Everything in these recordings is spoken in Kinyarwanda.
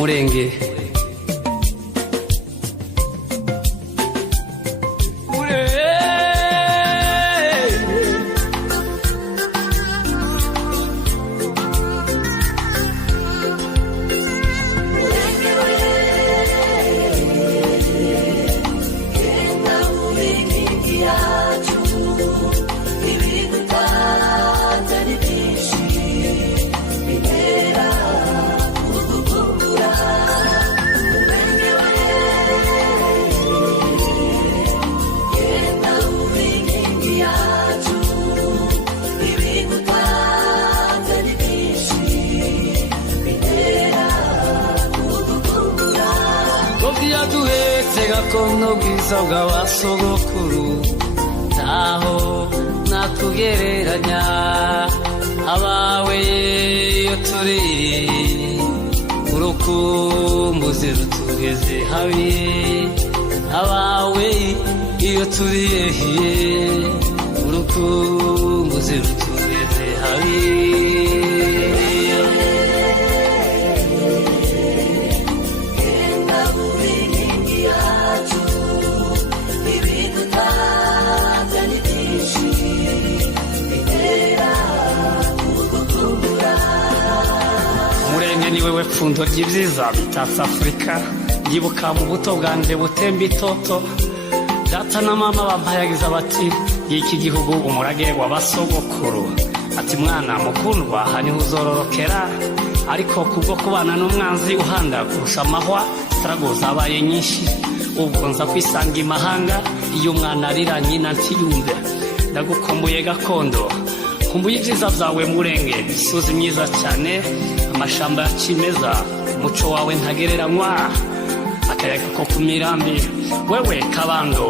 Murenge. Gakondo bwiza bw'abasogokuru ntaho natugereranya abawe iyo turi urukumbuzi rutugeze habi abawe iyo turi urukumbuzi rutugeze habi Ni wewe pfundo ry'ibyiza bitatse Afurika yibuka mu buto bwanje butemba itoto data na mama bampayagiza bati iki gihugu umurage w'abasogokuru ati mwana mukundwa hani uzororokera ariko kubwo kubana n'umwanzi uhanda kurusha amahwa strago zabaye nyinshi ubwo nza kwisanga imahanga iyo mwana arira nyina ntiyumve ndagukumbuye gakondo kumbuye ibyiza byawe Murenge imisozi myiza cyane amashamba ya kimeza umuco wawe ntagereranywa akayaga ko ku mirambi wewe kabando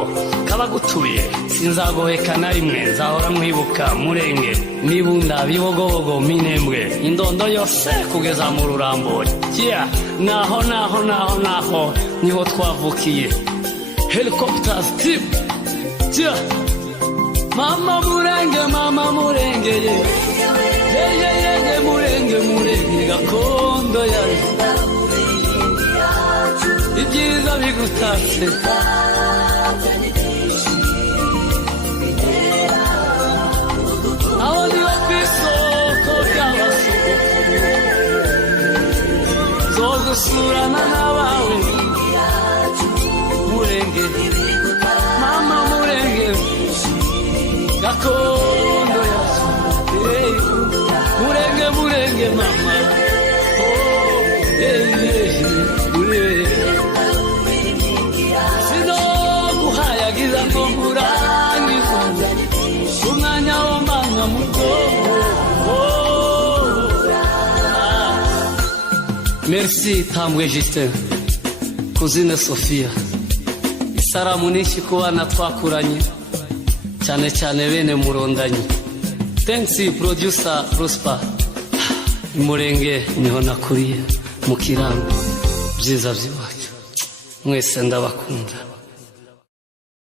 kabagutuye sinzagoheka na rimwe nzahora mwibuka Murenge mibunda bibogobogo minembwe indondo yose kugeza mu rurambo naho niho twavukiye helicopters tip Mama Murenge ye Murenge gakondo yawe ibyiza bigutatse aho niho kwisoko ry'abasogokuru zogusurana n'abawe Murenge Mama Murenge gakondo yawe Murenge mama sino guhayagiza ngo nkurangize umwanya w'amanga muto Merci Tambwe Justin Cousine Sophia isaramu n'iki ku bana twakuranye cyane cyane bene Murondanyi Thanks producer Prosper Murenge niho nakuriye mu kirango byiza by'iwacu mwese ndabakunda